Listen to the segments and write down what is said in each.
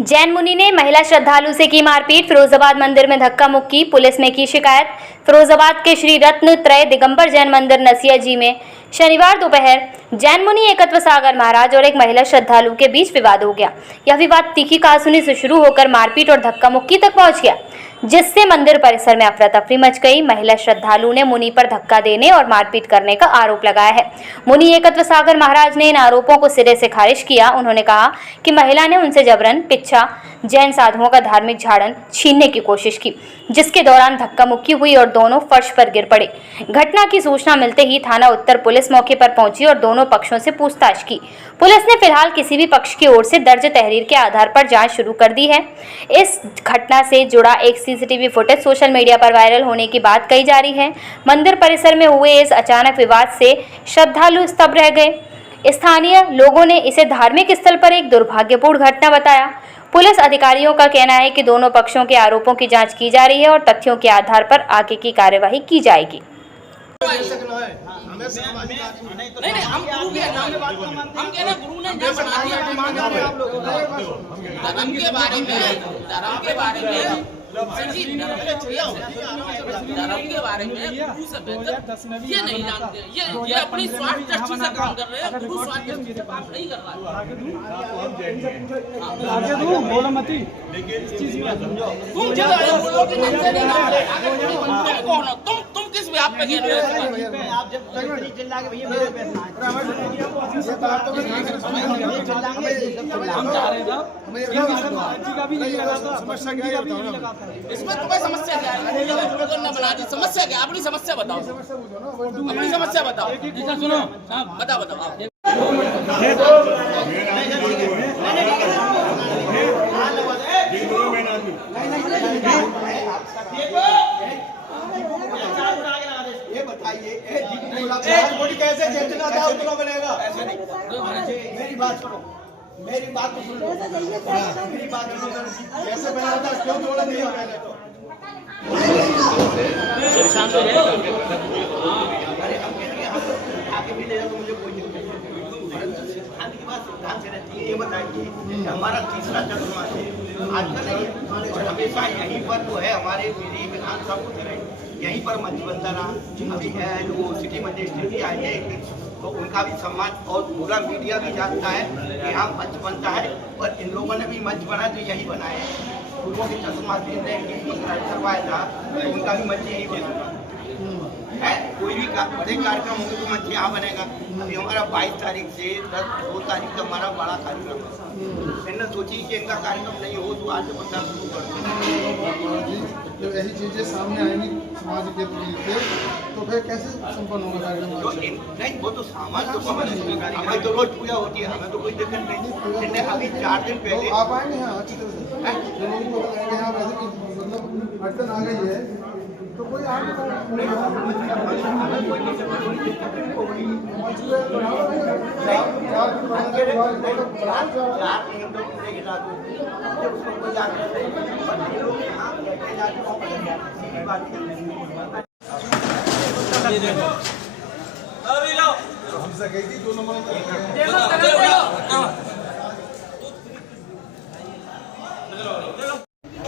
जैन मुनि ने महिला श्रद्धालु से की मारपीट। फिरोजाबाद मंदिर में धक्का मुक्की, पुलिस में की शिकायत। फिरोजाबाद के श्री रत्न त्रय दिगंबर जैन मंदिर नसिया जी में शनिवार दोपहर जैन मुनि एकत्व सागर महाराज और एक महिला श्रद्धालु के बीच विवाद हो गया। यह विवाद तीखी कहासुनी से शुरू होकर मारपीट और धक्का मुक्की तक पहुंच गया, जिससे मंदिर परिसर में अफरा तफरी मच गई। महिला श्रद्धालु ने मुनि पर धक्का देने और मारपीट करने का आरोप लगाया है। मुनि एकत्व सागर महाराज ने इन आरोपों को सिरे से खारिज किया। उन्होंने कहा कि महिला ने उनसे जबरन पिच्छा जैन साधुओं का धार्मिक झाड़न छीनने की कोशिश की, जिसके दौरान धक्का मुक्की हुई और दोनों फर्श पर गिर पड़े। घटना की सूचना मिलते ही थाना उत्तर पुलिस मौके पर पहुंची और दोनों पक्षों से पूछताछ की। पुलिस ने फिलहाल किसी भी पक्ष की ओर से दर्ज तहरीर के आधार पर जांच शुरू कर दी है। इस घटना से जुड़ा एक सीसीटीवी फुटेज सोशल मीडिया पर वायरल होने की बात कही जा रही है। मंदिर परिसर में हुए इस अचानक विवाद से श्रद्धालु स्तब्ध रह गए। स्थानीय लोगों ने इसे धार्मिक स्थल पर एक दुर्भाग्यपूर्ण घटना बताया। पुलिस अधिकारियों का कहना है कि दोनों पक्षों के आरोपों की जांच की जा रही है और तथ्यों के आधार पर आगे की कार्यवाही की जाएगी। नहीं हम गुरु के नाम हम कह रहे गुरु ने नाम बना दिया धर्म के बारे में गुरु से बेहतर ये नहीं जानते। ये अपनी स्वार्थ दृष्टि से काम कर रहे हैं, गुरु स्वार्थ दृष्टि से काम नहीं कर रहा है। तुम कौन हो? तुम किस व्याप पे गिर रहे हो? आप जब चिल्ला के भैया मेरे पे इसमें तुम्हें समस्या क्या है? समस्या क्या? अपनी समस्या बताओ, अपनी समस्या बताओ। सुनो बताओ आप। ये बताइए कैसे जितना था उतना बनेगा? मेरी बात सुनो, मेरी बात तो सुनो, मेरी बात सुनो। कैसे बना था? क्यों जोड़ा नहीं हो मैंने तो? आगे भी ले तो मुझे कोई दिक्कत नहीं। सिद्धांत की बात सिद्धांत से रहती है। ये बताइए हमारा तीसरा चतुर्मास है, आज का नहीं है, हमेशा यहीं पर तो है। हमारे मेरी विधानसभा होते रहे, यहीं पर मंच बनता रहा। अभी है वो सिटी मजिस्ट्रेट भी आए थे, तो उनका भी सम्मान और पूरा मीडिया भी जानता है कि यहाँ मंच बनता है। और इन लोगों ने भी मंच बना तो यही बनाया है। पूर्वों के चतुर्मास ने करवाया था, तो उनका भी मंच यही बना है। कोई भी बड़े कार्यक्रम होंगे तो मंच यहाँ बनेगा। अभी हमारा 22 तारीख से 2 तारीख तक हमारा बड़ा कार्यक्रम है। इन्होंने सोची कि इनका कार्यक्रम नहीं हो तो आज से बच्चा शुरू कर जब ऐसी चीजें सामने आएंगी समाज के तो फिर कैसे संपन्न होगा कार्यक्रम? नहीं वो तो समाज तो हमें तो रोज पूजा होती है, हमें तो कोई दिक्कत नहीं। इन्हें अभी 4 दिन पहले तो आप आएंगे यहाँ अच्छी तरह से, लोगों को यहाँ वैसे भी मतलब अड़चन आ गई है तो कोई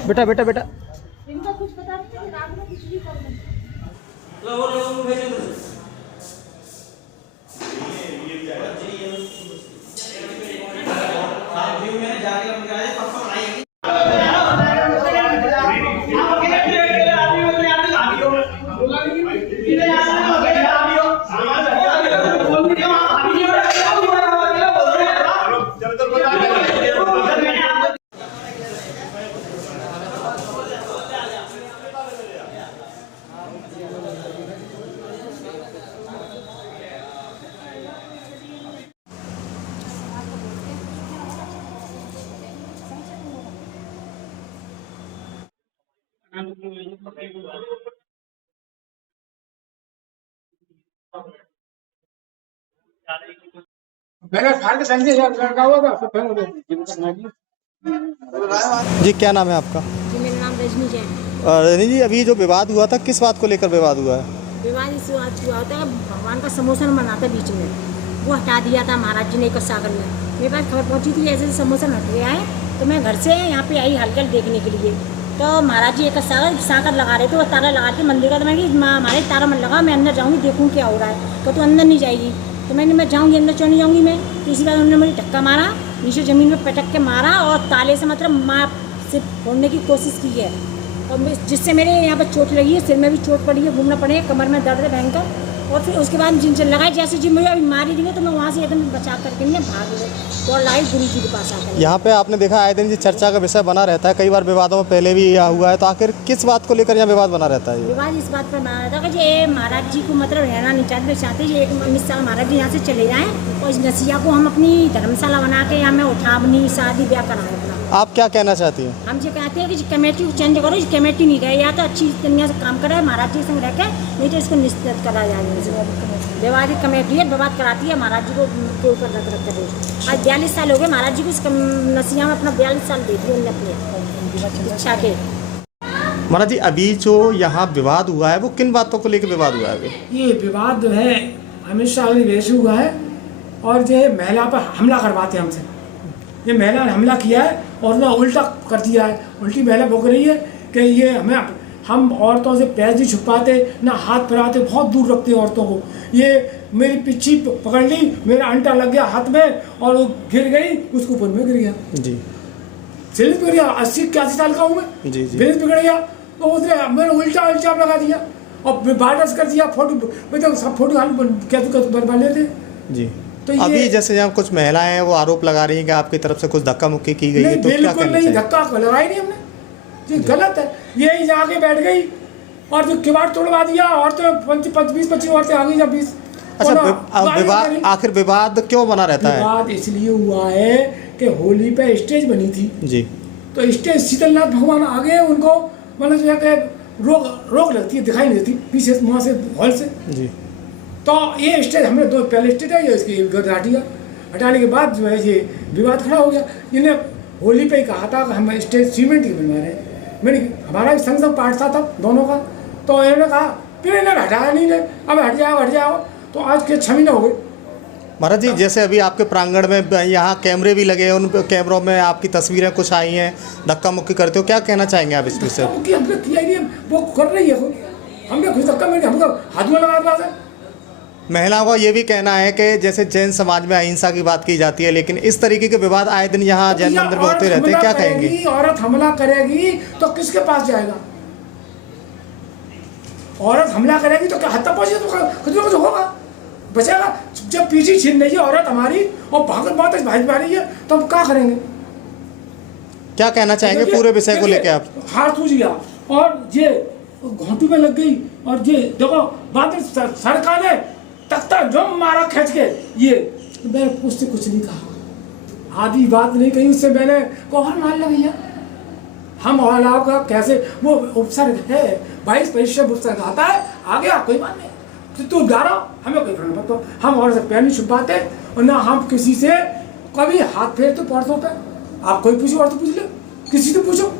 बेटा बेटा बेटा इनका कुछ पता नहीं, रात में कुछ भी कर लें। जी क्या नाम है आपका? जी मेरा नाम रजनी जैन। रजनी जी, अभी जो विवाद हुआ था किस बात को लेकर विवाद हुआ है? विवाद इस बात हुआ होता है, भगवान का समोसन बना था बीच में, वो हटा दिया था महाराज जी ने एक सागर में। मेरे पास खबर पहुंची थी ऐसे समोसा हट गया है, तो मैं घर से यहाँ पे आई हलचल देखने के लिए। तो महाराज जी एक सागर लगा रहे थे, वो ताला लगा के मंदिर का। तो मैंने कहा हमारे तारा मन लगा, मैं अंदर जाऊँगी देखूँ क्या हो रहा है। तो अंदर नहीं जाएगी। तो मैं जाऊँगी अंदर, क्यों नहीं जाऊँगी मैं। तो इसी बार उन्होंने मुझे धक्का मारा, नीचे ज़मीन में पटक के मारा और ताले से मतलब माँ से फोड़ने की कोशिश की है। और जिससे मेरे यहाँ पर चोट लगी है, सिर में भी चोट पड़ी है, घूमना पड़े, कमर में दर्द है भयंकर। और फिर उसके बाद जिनसे लगाई, जैसे जी मुझे अभी मारी दी, तो मैं वहाँ से एकदम बचा करके नहीं भाग गई और लाई गुरु जी के पास आकर। यहाँ पे आपने देखा आए दिन जी चर्चा का विषय बना रहता है, कई बार विवादों में पहले भी यह हुआ है, तो आखिर किस बात को लेकर यहाँ विवाद बना रहता है? विवाद इस बात पर बना रहता है कि ये महाराज जी को मतलब रहना नहीं चाहते जी। 19 साल महाराज जी यहाँ से चले जाएँ और इस नसिया को हम अपनी धर्मशाला बना के यहाँ में उठावनी शादी ब्याह कराएं अपना। आप क्या कहना चाहती हैं? हम ये कहते हैं कि कमेटी को चेंज करो, कमेटी नहीं रहे, या तो अच्छी दुनिया से काम करे महाराज जी संग रह के, नहीं तो इसको निश्चित करा जाए। विवादित कमेटी है, विवाद कराती है, महाराज जी को ऊपर रख कर। आज 42 साल हो गए महाराज जी को इस नसिया में, अपना 42 साल दे दिए उन्होंने अपनी इच्छा के। महाराज जी अभी जो यहाँ विवाद हुआ है वो किन बातों को लेकर विवाद हुआ है अभी? ये विवाद जो है हमेशा अगली वैसे हुआ है, और जो है महिला पर हमला करवाते हैं हमसे। ये महिला ने हमला किया है और ना उल्टा कर दिया है। उल्टी महिला बोल रही है कि ये हम औरतों से पैर नहीं छुपाते, ना हाथ फैलाते, बहुत दूर रखते हैं औरतों को। ये मेरी पिछी पकड़ ली, मेरा अंटा लग गया हाथ में और वो गिर गई, उसके ऊपर में गिर गया जी। सिलिस बिगड़ गया, 80-81 साल का हूँ मैं जी। सिलिस बिगड़ गया तो उसने मैंने उल्टा इल्जाम लगा दिया और बार्डर्स कर दिया। फोटो सब फोटो कैसे बनवा लेते जी। तो अभी जैसे यहाँ कुछ महिलाएं हैं वो आरोप लगा रही हैं कि आपकी तरफ से कुछ धक्का मुक्की की गई है, तो क्या कहना चाहिए? धक्का लगाई नहीं हमने जी, गलत है। ये जाके बैठ गई और जो किवाड़ तोड़वा दिया, और तो 20-25 औरतें आ गई जब 20। अच्छा, विवाद आखिर विवाद क्यों बना रहता है? विवाद इसलिए हुआ है कि होली पे स्टेज बनी थी जी। तो स्टेज शीतलनाथ भगवान आ गए, उनको मतलब जो है रोक लगती है, दिखाई नहीं देती पीछे वहाँ से हॉल से जी। तो ये स्टेज हमने दो पहले स्टेज है, इसकी हटाने के बाद जो है ये विवाद खड़ा हो गया। इन्हें होली पे ही कहा था कि हम स्टेज सीमेंट की बनवा रहे हैं। मैंने हमारा संग पार्ट था तब दोनों का, तो इन्होंने कहा, फिर इन्होंने हटाया नहीं, अब हट जाओ। तो आज के 6 महीने हो गए। महाराज जी जैसे अभी आपके प्रांगण में यहाँ कैमरे भी लगे हैं, उन कैमरों में आपकी तस्वीरें कुछ आई हैं, धक्का मुक्की करते हो, क्या कहना चाहेंगे आप इस विषय? हमने किया नहीं, वो कर रही है, हमने कुछ धक्का नहीं, हमको हाथ में लगा पास है। महिलाओं का ये भी कहना है कि जैसे जैन समाज में अहिंसा की बात की जाती है, लेकिन इस तरीके के विवाद आए दिन यहाँ जैन मंदिर में होते रहते हैं, क्या कहेंगे? औरत हमला करेगी तो किसके पास जाएगा? औरत हमला करेगी तो क्या हत्या पहुंचे तो कुछ ना कुछ होगा, बचेगा। जब पीछे छीन रही है औरत हमारी और भागत बहुत भाज पा रही है, तो हम क्या करेंगे? क्या कहना चाहेंगे पूरे विषय को लेकर आप? हाथ सूझ गया और ये घोंटू में लग गई, और ये देखो बाद में सरकार ने तख्ता जो मारा खींच के, ये मैंने उससे कुछ नहीं कहा, आधी बात नहीं कही उससे। मैंने कहा मान लो भैया, हम औलाओं का कैसे वो उपसर्ग है, 22 परिश्रम उपसर्ग आता है, आ गया कोई बात नहीं, तो तू गा रहा, हमें कोई प्रॉब्लम तो हम और से पैर नहीं छुपाते, और ना हम किसी से कभी हाथ फेरते पर्सों पे। आप कोई पूछो और तो पूछ लो, किसी से पूछो।